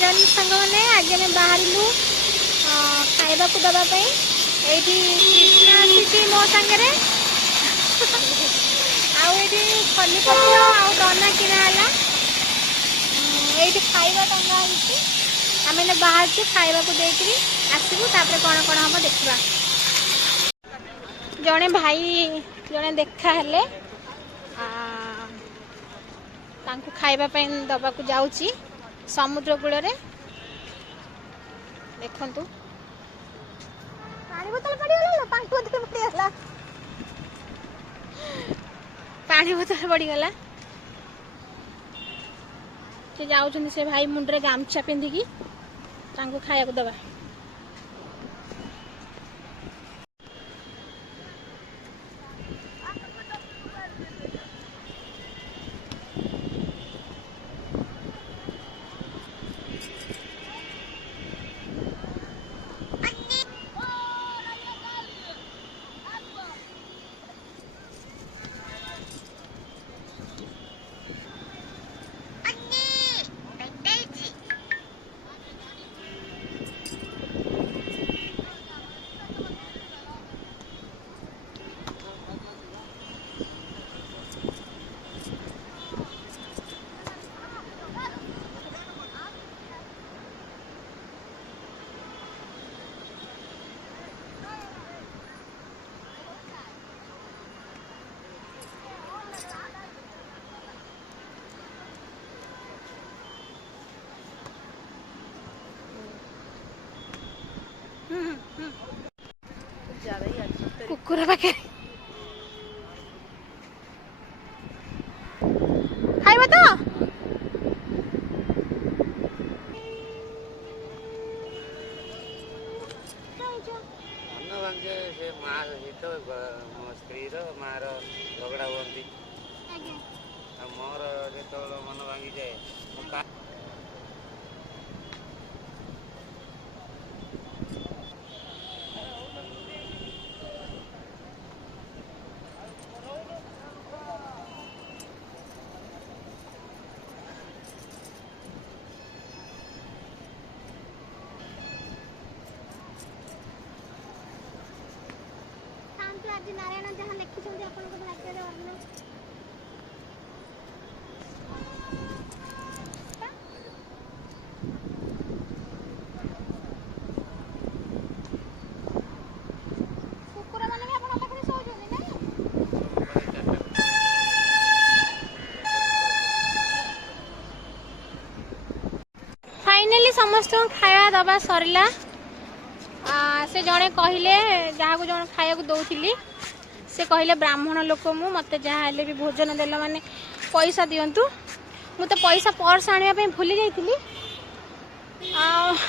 जन सांग मैंने आज आम बाहर खाइबा को दवाई ये कृष्णा आसी मो सांगे खलीपत्र आना किणाला ये खाइबा टंगा आम बाहर खाइबा को देकर आसबू कौन कौन हम देखा जड़े भाई जड़े देखा हेले खाइबा दबा को जाऊँगी समुद्र कूल देखु पानी बोतल पड़गला पानी बोतल पड़गला पानी बोतल पड़गला से जाऊँ से भाई मुंडे गामछा पिंधिकी खाया दबा कुकुर पाखे खाइब तो स्त्री मार झगड़ा हुई मोर जो मन भांगी जाए आज नारायण जहाँ लिखिं आप भाग्य कुकुर मैंने भी आप पाखे शोचुं फाइनाली समस्त खाया दबा सरला से जड़े कहले जहाँ को जन खाया दौली से कहले ब्राह्मण लोक मु मत जहाँ भी भोजन देल माने पैसा दिंतु मु तो पैसा पर्स आने भूली जाइली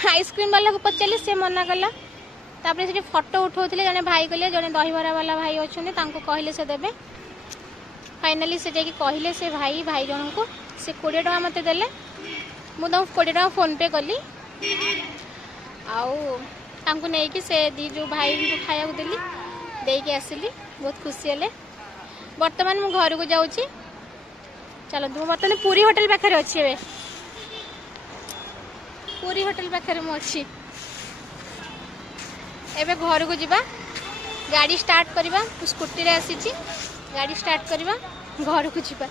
आइसक्रीम वाला को पचारि से मना कला तापर से फोटो उठाऊले जड़े भाई कहले जड़े दहीबरा वाला भाई अच्छा कहले से देवे फाइनाली से जाकि कहले से भाई जन को से 20 टका मत देले मुझे 20 टका फोन पे कली आउ नहीं कि से दी जो भाई को खाया देली देके आसिली बहुत खुशी हेले बर्तमान मु घर को जाऊँ चलो तुम बर्तमान पूरी होटल पाखे अच्छे पूरी होटल पाखे मुझे एबे घर को जीवा गाड़ी स्टार्ट करवा स्कूटी रे आसी गाड़ी स्टार्ट करवा घर को जीवा।